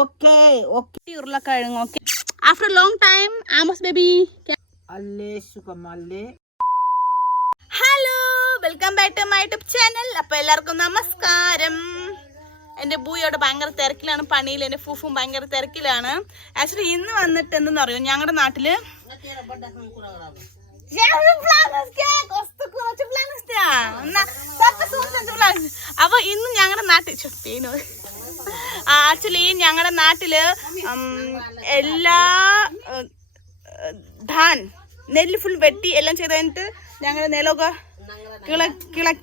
Okay. ഉരുളക്കിഴങ്ങ് okay. After a long time, Amos baby. Alle sukamalle. Hello, welcome back to my YouTube channel. അപ്പോൾ എല്ലാവർക്കും നമസ്കാരം. എൻ്റെ ബൂയോടെ ഭയങ്കര തിരക്കിലാണ്, പണിയിൽ. എൻ്റെ ഫൂഫും ഭയങ്കര തിരക്കിലാണ്. ആക്ച്വലി ഇന്ന് വന്നിട്ട് എന്തെന്ന് അറിയോ, ഞങ്ങളുടെ നാട്ടില് അപ്പൊ ഇന്ന് ഞങ്ങളുടെ നാട്ടിൽ ആക്ച്വലി ഞങ്ങളുടെ നാട്ടില് എല്ലാ ധാൻ നെല്ല് ഫുൾ വെട്ടി എല്ലാം ചെയ്ത് കഴിഞ്ഞിട്ട് ഞങ്ങൾ നിലമൊക്കെ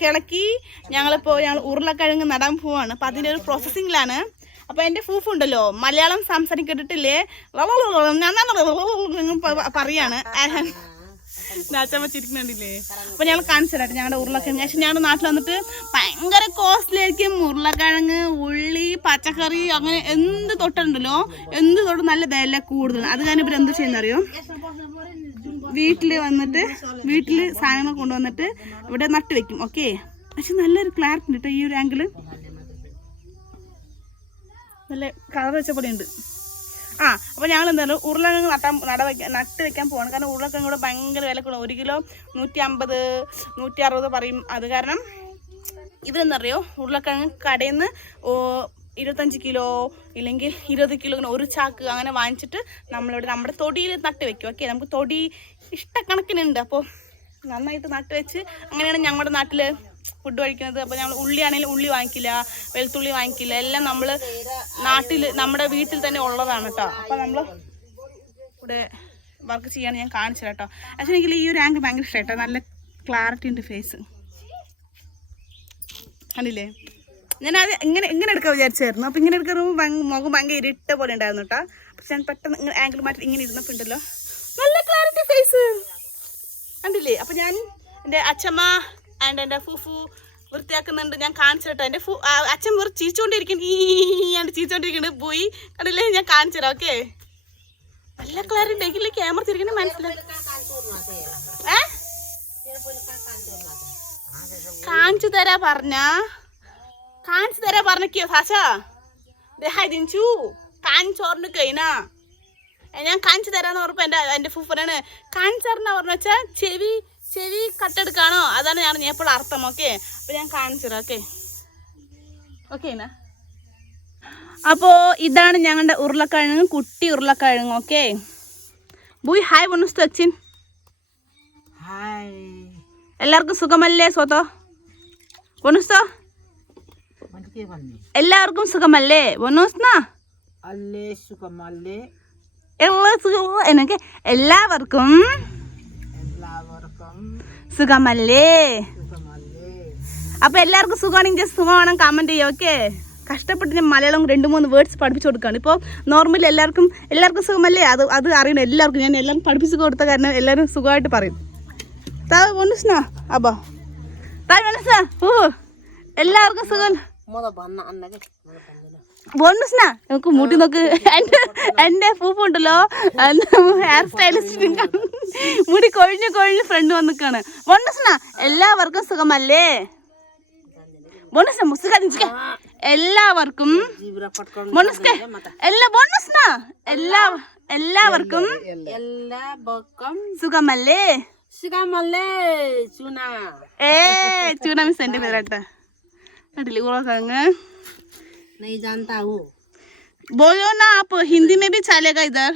കിളക്കി ഞങ്ങൾ ഉരുളക്കിഴങ്ങ് നടാൻ പോവാണ്. അപ്പം അതിൻ്റെ ഒരു പ്രോസസ്സിങ്ങിലാണ്. അപ്പം എൻ്റെ ഫൂഫുണ്ടല്ലോ, മലയാളം സംസാരിക്കിട്ടില്ലേ, പറയാണ്. നാച്ചമ്മ ചിരിക്കുന്നുണ്ടില്ലേ. അപ്പം ഞങ്ങൾ കാണിച്ചു തരാട്ടെ ഞങ്ങളുടെ ഉരുളക്കിഴങ്ങ്. പക്ഷേ ഞങ്ങളുടെ നാട്ടിൽ വന്നിട്ട് ഭയങ്കര കോസ്റ്റ്ലി ആയിരിക്കും. ഉരുളക്കിഴങ്ങ്, ഉള്ളി, പച്ചക്കറി, അങ്ങനെ എന്ത് തൊട്ടുണ്ടല്ലോ, എന്ത് തൊട്ട് നല്ല വില കൂടുതലാണ്. അത് കാരണം ഇവർ എന്ത് ചെയ്യുന്നറിയോ, വീട്ടിൽ സാധനങ്ങൾ കൊണ്ടുവന്നിട്ട് ഇവിടെ നട്ട് വെക്കും. ഓക്കെ, പക്ഷെ നല്ലൊരു ക്ലാരിറ്റി ഉണ്ട് കേട്ടോ. ഈ ഒരു ആംഗിള് നല്ല കളർ വെച്ച പോലെ ഉണ്ട്. അപ്പോൾ ഞങ്ങൾ എന്തായാലും ഉരുളക്കിഴങ്ങ് നട്ട് വെക്കാൻ പോവാണ്. കാരണം ഉരുളക്കിഴങ്ങ് കൂടെ ഭയങ്കര വില കൂടുതൽ. 1 കിലോ 150, 160 പറയും. അത് കാരണം ഇതെന്നറിയോ, ഉരുളക്കിഴങ്ങ് കടയിൽ നിന്ന് 25 കിലോ ഇല്ലെങ്കിൽ 20 കിലോ ഒരു ചാക്ക് അങ്ങനെ വാങ്ങിച്ചിട്ട് നമ്മളിവിടെ നമ്മുടെ തൊടിയിൽ നട്ട് വെക്കും. ഓക്കെ, നമുക്ക് തൊടി ഇഷ്ടക്കണക്കിനുണ്ട്. അപ്പോൾ നന്നായിട്ട് നട്ട് വെച്ച് അങ്ങനെയാണ് ഞങ്ങളുടെ നാട്ടിൽ ഫുഡ് കഴിക്കുന്നത്. അപ്പോൾ ഞങ്ങൾ ഉള്ളിയാണെങ്കിലും ഉള്ളി വാങ്ങിക്കില്ല, വെളുത്തുള്ളി വാങ്ങിക്കില്ല, എല്ലാം നമ്മൾ നാട്ടിൽ നമ്മുടെ വീട്ടിൽ തന്നെ ഉള്ളതാണ് കേട്ടോ. അപ്പോൾ നമ്മൾ ഇവിടെ വർക്ക് ചെയ്യാൻ ഞാൻ കാണിച്ചു കേട്ടോ. പക്ഷേ എനിക്ക് ഈ ഒരു ആംഗിൾ ഭയങ്കര ഇഷ്ടം കേട്ടോ. നല്ല ക്ലാരിറ്റി ഉണ്ട് ഫേസ്, കണ്ടില്ലേ. ഞാനത് ഇങ്ങനെ എടുക്കാൻ വിചാരിച്ചായിരുന്നു. അപ്പോൾ ഇങ്ങനെ എടുക്കുമ്പോൾ മുഖം ഭയങ്കര ഇരുട്ട പോലെ ഉണ്ടായിരുന്നു കേട്ടോ. പക്ഷെ ഞാൻ പെട്ടെന്ന് ആംഗിൾ മാറ്റി ഇങ്ങനെ ഇരുന്നപ്പോൾ ഉണ്ടല്ലോ നല്ല ക്ലാരിറ്റി ഫേസ്, കണ്ടില്ലേ. അപ്പോൾ ഞാൻ എൻ്റെ അച്ഛമ്മ ആൻഡ് എൻ്റെ ഫൂഫു വൃത്തിയാക്കുന്നുണ്ട്. ഞാൻ കാണിച്ചു കേട്ടോ. എൻ്റെ അച്ഛൻ വെറും ചീച്ചോണ്ടിരിക്കുന്നുണ്ട് പോയി, കണ്ടില്ലേ. ഞാൻ കാണിച്ചു തരാം. ഓക്കെ, നല്ല ക്ലാരിറ്റി ആക്കില്ലേ. ക്യാമറ തിരിക്കണേ മനസ്സിലായി. കാണിച്ചു തരാ പറഞ്ഞോ സാശാ ദിഞ്ചു കാണിച്ചോറിന് കഴിഞ്ഞാ ഞാൻ കാണിച്ചു തരാന്ന് പറഞ്ഞപ്പോ എൻ്റെ ഫൂഫനാണ് കാണിച്ചു തരണ പറഞ്ഞു വെച്ചാൽ ചെവി കട്ടെടുക്കാണോ, അതാണ് ഞാൻ എപ്പോഴും അർത്ഥം. ഓക്കെ, അപ്പൊ ഞാൻ കാണിച്ചു തരാം. ഓക്കേനാ. അപ്പോ ഇതാണ് ഞങ്ങളുടെ ഉരുളക്കിഴങ്ങ്, കുട്ടി ഉരുളക്കിഴങ്ങ്. ഓക്കെ, ബുയ് ഹായ് വന്നുസ്തു അച്ഛൻ. എല്ലാവർക്കും സുഖമല്ലേ സോത്തോ വന്നുസ്തോ? എല്ലാവർക്കും സുഖമല്ലേ വന്നുസ്നാ? എല്ലാവർക്കും സുഖമല്ലേ? അപ്പൊ എല്ലാവർക്കും സുഖമാണെങ്കിൽ സുഖമാണെന്ന് കമന്റ് ചെയ്യാം. ഓക്കെ, കഷ്ടപ്പെട്ട് ഞാൻ മലയാളം 2-3 വേർഡ്സ് പഠിപ്പിച്ചു കൊടുക്കുകയാണ്. ഇപ്പോൾ നോർമലി എല്ലാവർക്കും സുഖമല്ലേ, അത് അറിയണം എല്ലാവർക്കും. ഞാൻ എല്ലാവരും പഠിപ്പിച്ചു കൊടുത്ത കാരണം എല്ലാവരും സുഖമായിട്ട് പറയും. അബോ എല്ലാവർക്കും സുഖം. ബോണസ്നാ നമുക്ക് മൂട്ടി നോക്ക്. എൻ്റെ ഫൂഫ് ഉണ്ടല്ലോ, ഹെയർ സ്റ്റൈലിസ്റ്റ് മുടി കൊഴിഞ്ഞ് ഫ്രണ്ട് വന്നിക്കാണ്. ബോണസ്നാ എല്ലാവർക്കും സുഖമല്ലേ? ബോണസ്നാ മുസ്ക എല്ലാവർക്കും എല്ലാവർക്കും സുഖമല്ലേ? ചൂന മിസ് എൻ്റെ പേരാട്ടെ. കണ്ടില്ലേ ഉരുളക്കിഴങ്ങ്. बोलो ना आप, हिंदी में भी चलेगा इधर.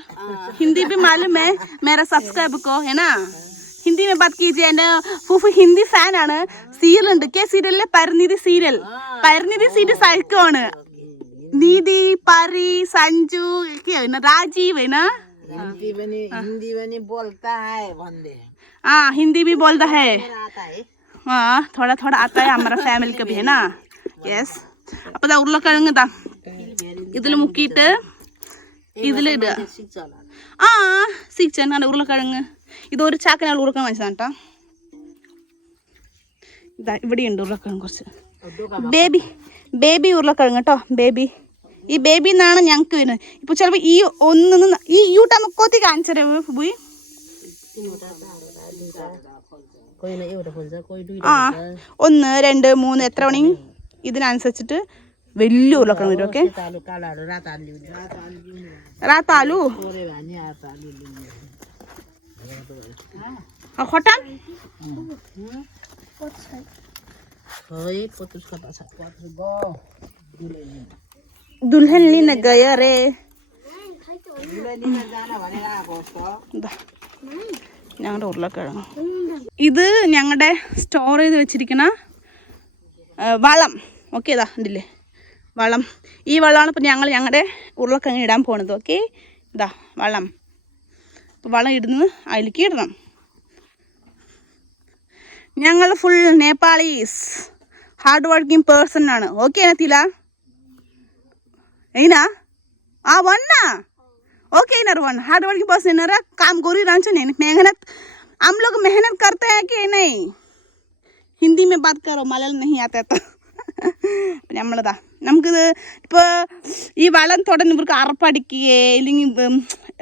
हिंदी भी मालूम है मेरा सब्सक्राइब को है ना. हिंदी में बात कीजिए ना. फूफू हिंदी फैन ആണ്. സീരിയൽ ഉണ്ട്, കെ സീരിയലിലെ പരിണിതി സീരിയൽ സൈക്കോണ്. നീതി, പരി, സഞ്ജു, राजीव है ना. हिंदी भी बोलता है. हाँ, थोड़ा आता है. हमारा फैमिली का भी है ना. यस. അപ്പോൾ ഇതാ ഉരുളക്കിഴങ്ങ് ഇതാ ഇതിൽ മുക്കിയിട്ട് ഇതിലിടുക. സിക്സാണ് ഉരുളക്കിഴങ്ങ്. ഇതൊരു ചാക്കിനാൾ ഉരുളക്കിഴങ്ങ് വാങ്ങിച്ചതാണ് കേട്ടോ. ഇതാ ഇവിടെയുണ്ട് ഉരുളക്കിഴങ്ങ് കുറച്ച്. ബേബി ഉരുളക്കിഴങ്ങ് കേട്ടോ. ഈ ബേബി എന്നാണ് ഞങ്ങൾക്ക് വരുന്നത്. ഇപ്പോൾ ചിലപ്പോൾ ഈ യൂട്ടാ കൊത്തി കാണിച്ചേ പോയി. 1, 2, 3 എത്ര വേണമെങ്കിൽ ഇതിനനുസരിച്ചിട്ട് വലിയ ഉരുളക്കിഴങ്ങ് വരും. ഓക്കെ, റാത്താലു khotan दुल्हन ली न गया रे ഞങ്ങളുടെ ഉരുളക്കിഴങ്ങ്. ഇത് ഞങ്ങളുടെ സ്റ്റോർ ചെയ്ത് വെച്ചിരിക്കുന്ന വളം. ഓക്കെ, ഇതാ ഉണ്ടല്ലേ വളം. ഈ വളമാണ് ഇപ്പം ഞങ്ങളുടെ ഉരുളക്കിഴങ്ങ് ഇടാൻ പോണത്. ഓക്കെ, ഇതാ വളം. അപ്പോൾ വളം ഇടുന്നത് അതിലേക്ക് ഇടണം. ഞങ്ങൾ full Nepalese hard working person ആണ്. ओके नतीला हैन आ भन्ना ओके नर वन हार्ड वर्किंग पर्सन र काम गरिरहन्छ नि. मेहनत हम लोग मेहनत करते हैं कि नहीं. हिंदी में बात करो, मलयालम नहीं आता तो നമ്മളതാ നമുക്കിത് ഇപ്പോൾ ഈ വളം തൊടന്ന് ഇവർക്ക് അറപ്പടിക്കുകയെ ഇല്ലെങ്കിൽ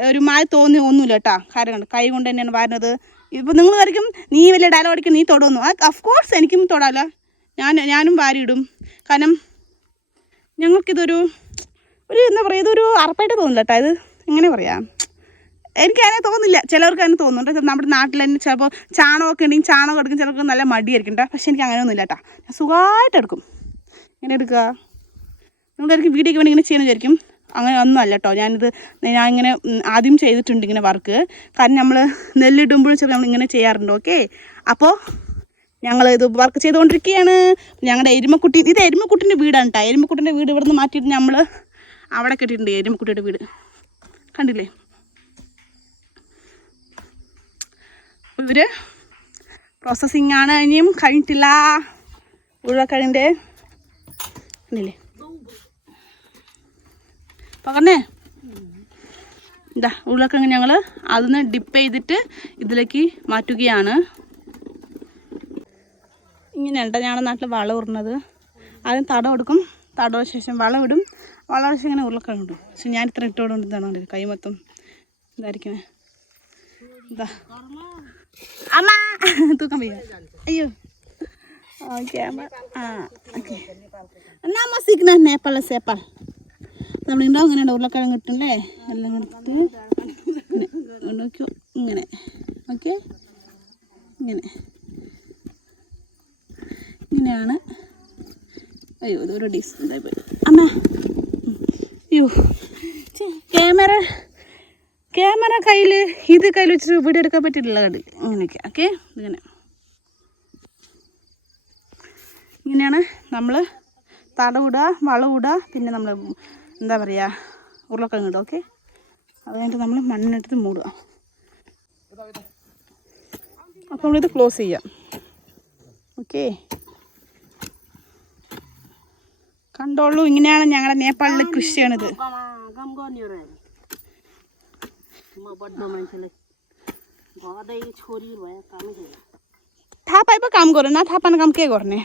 ഒരുമായി തോന്നി ഒന്നുമില്ല കേട്ടോ. കാര്യം കൈ കൊണ്ട് തന്നെയാണ് വരുന്നത്. ഇപ്പോൾ നിങ്ങൾ വരയ്ക്കും നീ വലിയ ഡയലോഗ് അടിക്കും നീ തൊടുന്നു. ഓഫ് കോഴ്സ് എനിക്കും തൊടാലോ, ഞാനും വാരിയിടും. കാരണം ഞങ്ങൾക്കിതൊരു എന്താ പറയുക, ഇതൊരു അറപ്പായിട്ട് തോന്നില്ല കേട്ടോ. ഇത് എങ്ങനെ പറയാം, എനിക്കതിനെ തോന്നില്ല, ചിലവർക്ക് അതിന് തോന്നുന്നുണ്ട്. നമ്മുടെ നാട്ടിൽ തന്നെ ചിലപ്പോൾ ചാണകമൊക്കെ ഉണ്ടെങ്കിൽ ചാണകം എടുക്കും, ചിലർക്ക് നല്ല മടിയായിരിക്കും കേട്ടോ. പക്ഷെ എനിക്ക് അങ്ങനെയൊന്നുമില്ല കേട്ടോ, ഞാൻ സുഖമായിട്ട് എടുക്കും. ഇങ്ങനെ എടുക്കുക, നിങ്ങളായിരിക്കും വീഡിയോയ്ക്ക് വേണ്ടി ഇങ്ങനെ ചെയ്യുന്ന വിചാരിക്കും. അങ്ങനെ ഒന്നും അല്ല കേട്ടോ. ഞാൻ ഇങ്ങനെ ആദ്യം ചെയ്തിട്ടുണ്ട് ഇങ്ങനെ വർക്ക്. കാരണം നമ്മൾ നെല്ലിടുമ്പോഴും ചില നമ്മളിങ്ങനെ ചെയ്യാറുണ്ട്. ഓക്കെ, അപ്പോൾ ഞങ്ങൾ ഇത് വർക്ക് ചെയ്തുകൊണ്ടിരിക്കുകയാണ്. ഞങ്ങളുടെ എരുമക്കുട്ടി, ഇത് എരുമക്കുട്ടിൻ്റെ വീടാണ് കേട്ടോ. എരുമക്കുട്ടിൻ്റെ വീട് ഇവിടെ നിന്ന് മാറ്റിയിട്ട് നമ്മൾ അവിടെ കെട്ടിയിട്ടുണ്ട്. എരുമക്കുട്ടിയുടെ വീട് കണ്ടില്ലേ. ഇവർ പ്രോസസ്സിങ് ആണ്, ഇനിയും കഴിഞ്ഞിട്ടില്ല. ഉരുളക്കിഴങ്ങിൻ്റെ കണ്ടില്ലേ പകർന്നേ. ഇതാ ഉരുളക്കിഴങ്ങ് ഞങ്ങൾ അതിൽ ഡിപ്പ് ചെയ്തിട്ട് ഇതിലേക്ക് മാറ്റുകയാണ്. ഇങ്ങനെയുണ്ട് ഞങ്ങളുടെ നാട്ടിൽ വളം ഇടുന്നത്. ആദ്യം തടം എടുക്കും, തടം ശേഷം വളം ഇടും, വളം ശേഷം ഇങ്ങനെ ഉരുളക്കിഴങ്ങ് ഇടും. പക്ഷെ ഞാൻ ഇത്ര ഇട്ടുകൊണ്ട് ഇതാണ് കൈ മൊത്തം ഇതായിരിക്കണേ. ഇതാ അമ്മ തൂക്കം വയ്യ, അയ്യോ. ഓക്കെ അമ്മ, ആ ഓക്കെ എന്നാ അമ്മ സീക്കണ നേപ്പാൾ സേപ്പാൾ നമ്മളുണ്ടാവും. ഇങ്ങനെ ഉരുളക്കിഴങ്ങ് ഇട്ടല്ലേ, എല്ലാം എടുത്ത് ഇങ്ങനെ നോക്കിയോ ഇങ്ങനെ. ഓക്കെ, ഇങ്ങനെ ഇങ്ങനെയാണ്. അയ്യോ ഇതൊരു ഡിസ്റ്റായി പോയി അമ്മ. അയ്യോ ക്യാമറ കയ്യിൽ വെച്ചിട്ട് വീഡിയോ എടുക്കാൻ പറ്റിയിട്ടില്ല കണ്ടില്ല. ഇങ്ങനെയൊക്കെ ഓക്കെ, ഇങ്ങനെയാണ് നമ്മൾ തടവിടുക, വളമിടുക, പിന്നെ നമ്മൾ എന്താ പറയുക ഉരുളക്കിഴങ്ങ് ഇടുക. ഓക്കെ, അത് കഴിഞ്ഞിട്ട് നമ്മൾ മണ്ണിനെടുത്ത് മൂടുക. അപ്പോൾ നമ്മളിത് ക്ലോസ് ചെയ്യാം. ഓക്കെ, കണ്ടോളൂ, ഇങ്ങനെയാണ് ഞങ്ങളുടെ നേപ്പാളിലെ കൃഷി ചെയ്യണത്. थापा ഇപ്പോൾ काम करो ना, थापाने काम के करने.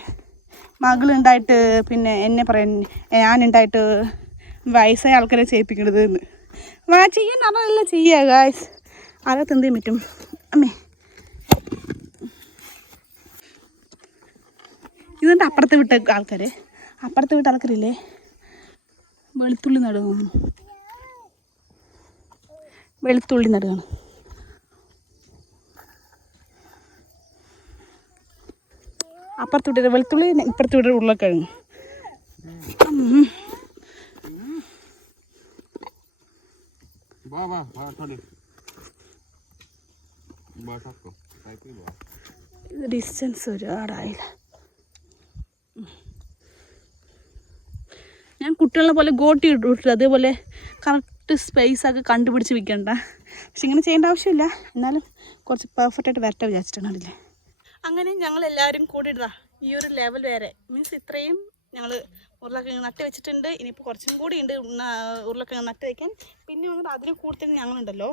മകളുണ്ടായിട്ട് പിന്നെ എന്നെ പറയാൻ ഞാനുണ്ടായിട്ട് വയസ്സായ ആൾക്കാരെ ചെയ്യിപ്പിക്കണത് എന്ന് ചെയ്യാൻ അതല്ല ചെയ്യുക ഗായ്സ്. അതൊക്കെ എന്ത് ചെയ്യാൻ പറ്റും അമ്മേ. ഇതുകൊണ്ട് അപ്പുറത്ത് വിട്ട ആൾക്കാരില്ലേ വെളുത്തുള്ളി നടുകയാണ്. അപ്പുറത്ത് വിട്ടത് വെളുത്തുള്ളി, ഇപ്പുറത്ത് വിട്ടത് ഉരുളക്കിഴങ്ങ്. ഇത് ഡിസ്റ്റൻസ് ഒരുപാടായില്ല. ഞാൻ കുട്ടികളെ പോലെ ഗോട്ടി ഇട്ടു അതേപോലെ കറക്റ്റ് സ്പേസൊക്കെ കണ്ടുപിടിച്ച് വിൽക്കണ്ട. പക്ഷെ ഇങ്ങനെ ചെയ്യേണ്ട ആവശ്യമില്ല, എന്നാലും കുറച്ച് പെർഫെക്റ്റായിട്ട് വരട്ടെ വിചാരിച്ചിട്ടാണ്. അതില്ലേ അങ്ങനെ ഞങ്ങളെല്ലാവരും കൂടി ഇടാ ഈ ഒരു ലെവൽ വരെ, മീൻസ് ഇത്രയും ഞങ്ങൾ ഉരുളക്കിഴങ്ങ് നട്ട് വെച്ചിട്ടുണ്ട്. ഇനിയിപ്പോൾ കുറച്ചും കൂടി ഉണ്ട് ഉരുളക്കിഴങ്ങ് നട്ട് വയ്ക്കാൻ. പിന്നെ വന്നിട്ട് അതിന് കൂടുതൽ ഞങ്ങളുണ്ടല്ലോ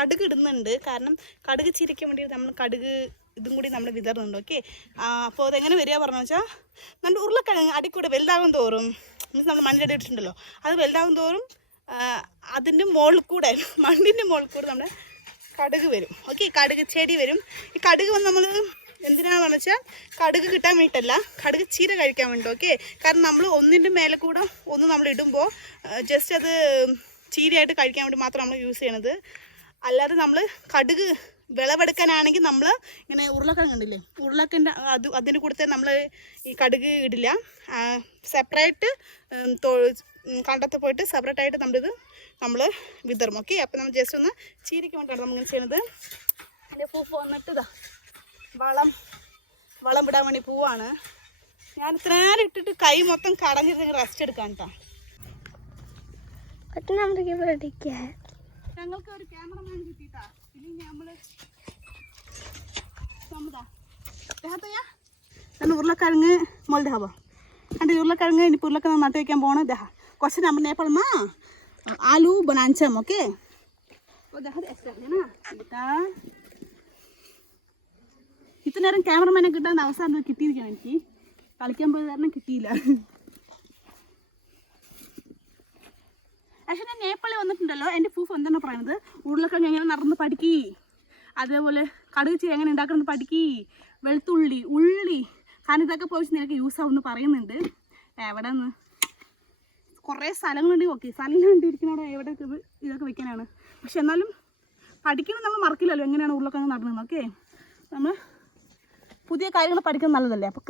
കടുക് ഇടുന്നുണ്ട്. കാരണം കടുക് ചിരിക്കാൻ വേണ്ടി നമ്മൾ കടുക് ഇതും കൂടി നമ്മൾ വിതറുന്നുണ്ട്. ഓക്കെ, അപ്പോൾ അതെങ്ങനെ വരിക പറഞ്ഞു വെച്ചാൽ നമ്മുടെ ഉരുളക്കിഴങ്ങ് അടിക്കൂടെ വലുതാകും തോറും, മീൻസ് നമ്മൾ മണ്ണിൻ്റെ ഇട്ടിട്ടുണ്ടല്ലോ, അത് വലുതാകും തോറും അതിൻ്റെ മുകളിൽ കൂടെ മണ്ണിൻ്റെ മുകളിൽ കൂടെ നമ്മുടെ കടുക് വരും. ഓക്കെ, കടുക് ചെടി വരും. ഈ കടുക് വന്ന് നമ്മൾ എന്തിനാണെന്ന് വെച്ചാൽ കടുക് കിട്ടാൻ വേണ്ടിയിട്ടല്ല, കടുക് ചീര കഴിക്കാൻ വേണ്ടി. ഓക്കെ, കാരണം നമ്മൾ ഒന്നിൻ്റെ മേലെ കൂടെ ഒന്ന് നമ്മൾ ഇടുമ്പോൾ ജസ്റ്റ് അത് ചീരയായിട്ട് കഴിക്കാൻ വേണ്ടി മാത്രം നമ്മൾ യൂസ് ചെയ്യണത്. അല്ലാതെ നമ്മൾ കടുക് വിളവെടുക്കാനാണെങ്കിൽ നമ്മൾ ഇങ്ങനെ ഉരുളക്കിഴങ്ങ് കണ്ടില്ലേ, ഉരുളക്കിൻ്റെ അതിന് കൂടെ നമ്മൾ ഈ കടുക് ഇടില്ല. സെപ്പറേറ്റ് കണ്ടത്ത് പോയിട്ട് സെപ്പറേറ്റായിട്ട് നമ്മൾ വിതറും. ഓക്കെ, അപ്പോൾ നമ്മൾ ജസ്റ്റ് ഒന്ന് ചീരയ്ക്ക് വേണ്ടിയിട്ടാണ് നമ്മളിങ്ങനെ ചെയ്യണത്. എൻ്റെ പൂപ്പ് വന്നിട്ട് ഇതാ വളം വിടാൻ വേണ്ടി പോവാണ്. ഞാൻ ഇത്ര നേരം ഇട്ടിട്ട് കൈ മൊത്തം കടഞ്ഞിരുന്ന് റെസ്റ്റ് എടുക്കാൻ കേട്ടോ. ഞങ്ങൾക്ക് ഒരു ക്യാമറമാൻ കിട്ടിയിട്ടാ. ഇല്ലെങ്കിൽ ഞാൻ ഉരുളക്കിഴങ്ങ് മോളുടെ ഹവ എൻ്റെ ഉരുളക്കിഴങ്ങ് ഇനിയിപ്പോൾ ഉരുളക്കിഴങ്ങ് നട്ട് വയ്ക്കാൻ പോകണം. ദഹ കുറച്ച് നമ്മൾ നേപ്പാൾമാ ആലു ബനാഞ്ചം. ഓക്കെ, ഇത്ര നേരം ക്യാമറമാനെ കിട്ടാൻ അവസാനം കിട്ടിയിരിക്കണം. എനിക്ക് കളിക്കാൻ പോയത് കാരണം കിട്ടിയില്ല. പക്ഷേ ഞാൻ നേപ്പാളിൽ വന്നിട്ടുണ്ടല്ലോ, എൻ്റെ പ്രൂഫ് എന്താണ് പറയുന്നത്, ഉരുളക്കിഴങ്ങ് എങ്ങനെ നടന്ന് പഠിക്കി, അതേപോലെ കടുക് ചീര എങ്ങനെ ഉണ്ടാക്കുന്നത് പഠിക്കി, വെളുത്തുള്ളി ഉള്ളി, കാരണം ഇതൊക്കെ പോയി നിനക്ക് യൂസ് ആവുമെന്ന് പറയുന്നുണ്ട്. എവിടെ നിന്ന് കുറേ സ്ഥലങ്ങളുണ്ട്. ഓക്കെ, സ്ഥലം കണ്ടിരിക്കുന്നവിടെ എവിടെ ഇതൊക്കെ വെക്കാനാണ്. പക്ഷെ എന്നാലും പഠിക്കുന്നത് നമ്മൾ മറക്കില്ലല്ലോ എങ്ങനെയാണ് ഉരുളക്കിഴങ്ങ് നടന്നത്. ഓക്കെ, നമ്മൾ പുതിയ കാര്യങ്ങൾ പഠിക്കുന്നത് നല്ലതല്ലേ. അപ്പോൾ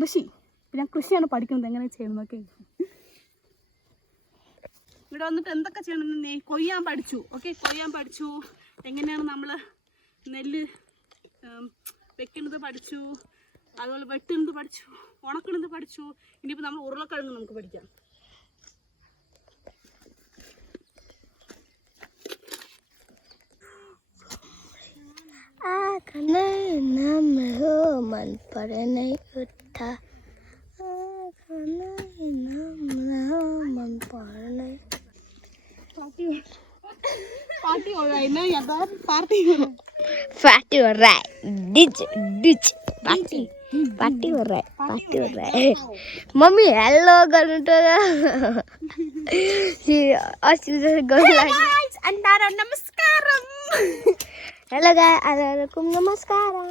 ഞാൻ കൃഷിയാണ് പഠിക്കുന്നത് എങ്ങനെ ചെയ്യണം. ഓക്കെ, ഇവിടെ വന്നിട്ട് എന്തൊക്കെ ചെയ്യണമെന്ന് കൊയ്യാൻ പഠിച്ചു. ഓക്കെ, കൊയ്യാൻ പഠിച്ചു, എങ്ങനെയാണ് നമ്മൾ നെല്ല് വെക്കുന്നത് പഠിച്ചു, അതുപോലെ വെട്ടുന്നത് പഠിച്ചു, ഉണക്കുന്നത് പഠിച്ചു. ഇനിയിപ്പോൾ നമ്മൾ ഉരുളക്കിഴങ്ങ് നമുക്ക് പഠിക്കാം. Mommy, hello, namaskaram. Hello guys, alaikum namaskaram.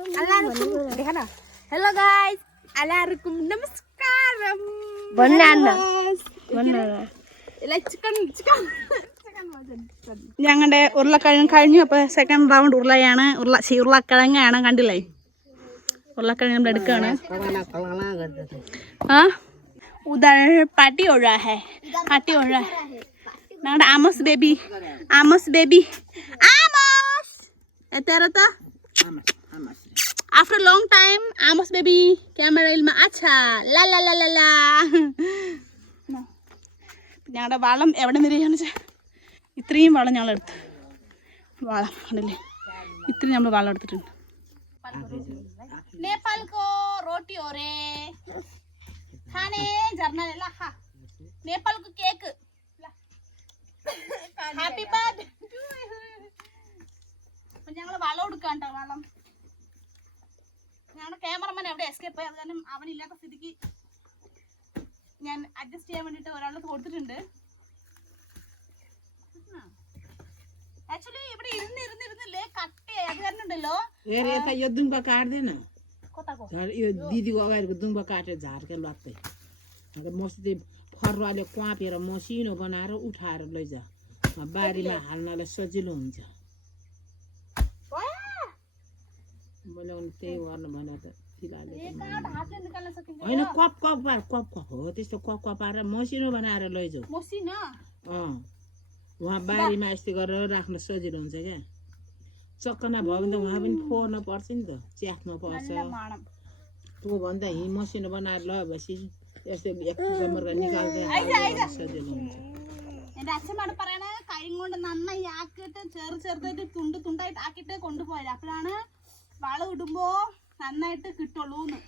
Hello guys, alaikum namaskaram. Banana. Like chicken. ഞങ്ങളുടെ ഉരുളക്കിഴങ്ങ് കഴിഞ്ഞു. അപ്പോൾ സെക്കൻഡ് റൗണ്ട് ഉരുളക്കിഴങ്ങാണ്. കണ്ടില്ലേ, ഉരുളക്കിഴങ്ങ് നമ്മൾ എടുക്കുകയാണ്. ഉദർ പാട്ടി ഓഴ ഹേ, ഞങ്ങളുടെ ആമോസ് ബേബി എത്താറത്ത after long time Amos Baby ക്യാമറയിൽ ഞങ്ങളുടെ വളം എവിടെ നിരയാന്ന് വെച്ചാൽ ഇത്രയും വളം ഞങ്ങളെടുത്ത് കണ്ടില്ലേ, ഇത്രയും നമ്മൾ വളം എടുത്തിട്ടുണ്ട്. नेपाल को रोटी हो रे खाने झरना ला हा नेपाल को केक हैप्पी बर्थडे അപ്പോൾ ഞങ്ങൾ വളം എടുക്കാൻ ട്ടോ. വളം ഞങ്ങളുടെ ക്യാമറമാൻ എവിടെ എസ്കേപ്പ് ആയി, അത് കാരണം അവനില്ലാത്ത സ്ഥിതിക്ക് ഞാൻ അഡ്ജസ്റ്റ് ചെയ്യാൻ വേണ്ടിയിട്ട് ഒരാളുടെ കൊടുത്തിട്ടുണ്ട്. ആക്ച്വലി ഇവിടെ ഇരുന്നില്ലേ കട്ടയായി, അത് കാരണം ഉണ്ടല്ലോ दिदीको अगाडिको दुम्बा काटेर झार्के लत्तै मसित फरुवाले क्वापेर मसिनो बनाएर उठाएर लैजा बारीमा हाल्नलाई सजिलो हुन्छ। मैले त्यही गर्नु भने त होइन कप हो त्यस्तो कप पारेर मसिनो बनाएर लैजाऊ। उहाँ बारीमा यस्तो गरेर राख्न सजिलो हुन्छ क्या। चक्कना भयो भने त उहाँ पनि फोर्न पर्छ नि त, च्याख्नु पर्छ। त्यो भन्दा हिँ मसिनो बनाएर लगाएपछि यस्तो एक जमर्का निकाल्दै सजिलो हुन्छ. എൻ്റെ അച്ഛനോട് പറയണ കൈ കൊണ്ട് നന്നായി ആക്കിയിട്ട് ചെറുതായിട്ട് തുണ്ടായിട്ട് ആക്കിയിട്ട് കൊണ്ടുപോയത്. അപ്പോഴാണ് വളം ഇടുമ്പോ നന്നായിട്ട് കിട്ടുള്ളൂന്ന്.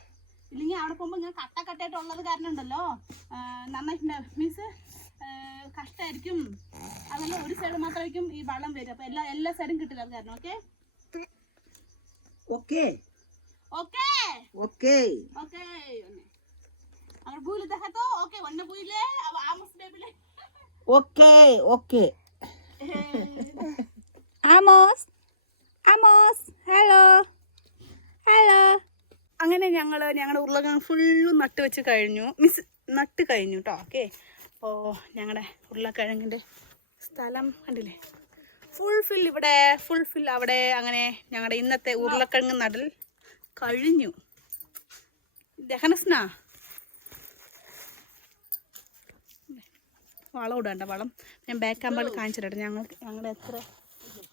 ഇല്ലെങ്കിൽ അവിടെ പോകുമ്പോ ഇങ്ങനെ കട്ടയായിട്ടുള്ളത് കാരണം ഉണ്ടല്ലോ നന്നായിട്ട് മീൻസ് കഷ്ടമായിരിക്കും. അതല്ല ഒരു സൈഡ് മാത്രമായിരിക്കും ഈ വളം വരും. അപ്പൊ എല്ലാ സൈഡും കിട്ടില്ല അത് കാരണം. ഓക്കെ अगर भूल देखा तो ओके वन्ने भूले अब आमोस बेबीले ओके आमोस हेलो അങ്ങനെ ഞങ്ങളുടെ ഉരുളക്കിഴങ്ങ് ഫുള്ളും നട്ട് കഴിഞ്ഞു കേട്ടോ. ഓക്കെ, അപ്പോൾ ഞങ്ങളുടെ ഉരുളക്കിഴങ്ങിൻ്റെ സ്ഥലം കണ്ടില്ലേ, ഫുൾഫിൽ ഇവിടെ, ഫുൾഫിൽ അവിടെ. അങ്ങനെ ഞങ്ങളുടെ ഇന്നത്തെ ഉരുളക്കിഴങ്ങ് നടൽ കഴിഞ്ഞു. ദഹനസ്നാ വളം ഇടണ്ട, വളം ഞാൻ ബാക്ക് ആകുമ്പോൾ കാണിച്ചിട്ട് ഞങ്ങളുടെ എത്ര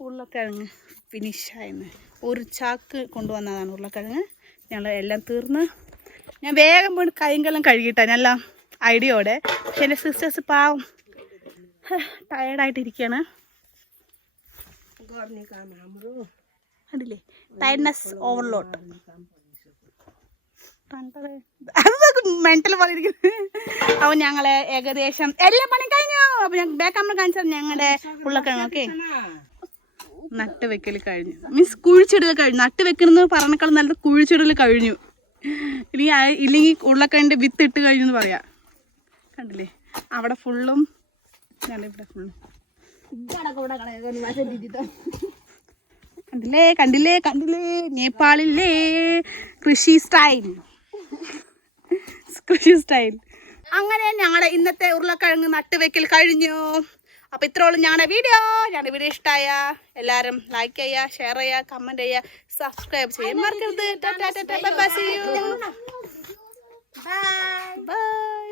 ഉരുളക്കിഴങ്ങ് ഫിനിഷായെന്ന്. ഒരു ചാക്ക് കൊണ്ടുവന്നതാണ് ഉരുളക്കിഴങ്ങ്. ഞങ്ങൾ എല്ലാം തീർന്ന് ഞാൻ വേഗം പോയി കൈകളെല്ലാം കഴുകിയിട്ടാണ് നല്ല ഐഡിയോടെ. പക്ഷെ എൻ്റെ സിസ്റ്റേഴ്സ് പാവം ടയേർഡായിട്ടിരിക്കുകയാണ്. കണ്ടില്ലേ, ടയർഡ്നെസ് ഓവർലോഡ്. മെന്റൽ പോലെ ഇരിക്കുന്നത്. അപ്പോൾ ഞങ്ങൾ ഏകദേശം എല്ലാ പണിയും കഴിഞ്ഞു. അപ്പോൾ ഞാൻ ബാക്ക് നമ്മൾ കാണിച്ചാൽ ഞങ്ങളുടെ ഉരുളക്കിഴങ്ങ് ഓക്കെ നട്ട് വെക്കൽ കഴിഞ്ഞു. മീൻസ് കുഴിച്ചിടൽ കഴിഞ്ഞു. നട്ട് വെക്കണമെന്ന് പറഞ്ഞേക്കാളും നല്ലത് കുഴിച്ചിടൽ കഴിഞ്ഞു. ഇല്ലെങ്കിൽ ഉരുളക്കിഴങ്ങിൻ്റെ വിത്ത് ഇട്ട് കഴിഞ്ഞു എന്ന് പറയാം. കണ്ടില്ലേ, അവിടെ ഫുള്ളും ഇവിടെ ഫുള്ളും കണ്ടില്ലേ നേപ്പാളിലെ കൃഷി സ്റ്റൈൽ. അങ്ങനെ ഞങ്ങളുടെ ഇന്നത്തെ ഉരുളക്കിഴങ്ങ് നട്ടുവെക്കൽ കഴിഞ്ഞു. അപ്പോൾ ഇത്രയോളം ഞങ്ങളുടെ വീഡിയോ ഇഷ്ടമായ എല്ലാവരും ലൈക്ക് ചെയ്യുക, ഷെയർ ചെയ്യുക, കമൻറ്റ് ചെയ്യുക, സബ്സ്ക്രൈബ് ചെയ്യാൻ മറക്കരുത്. ബൈ.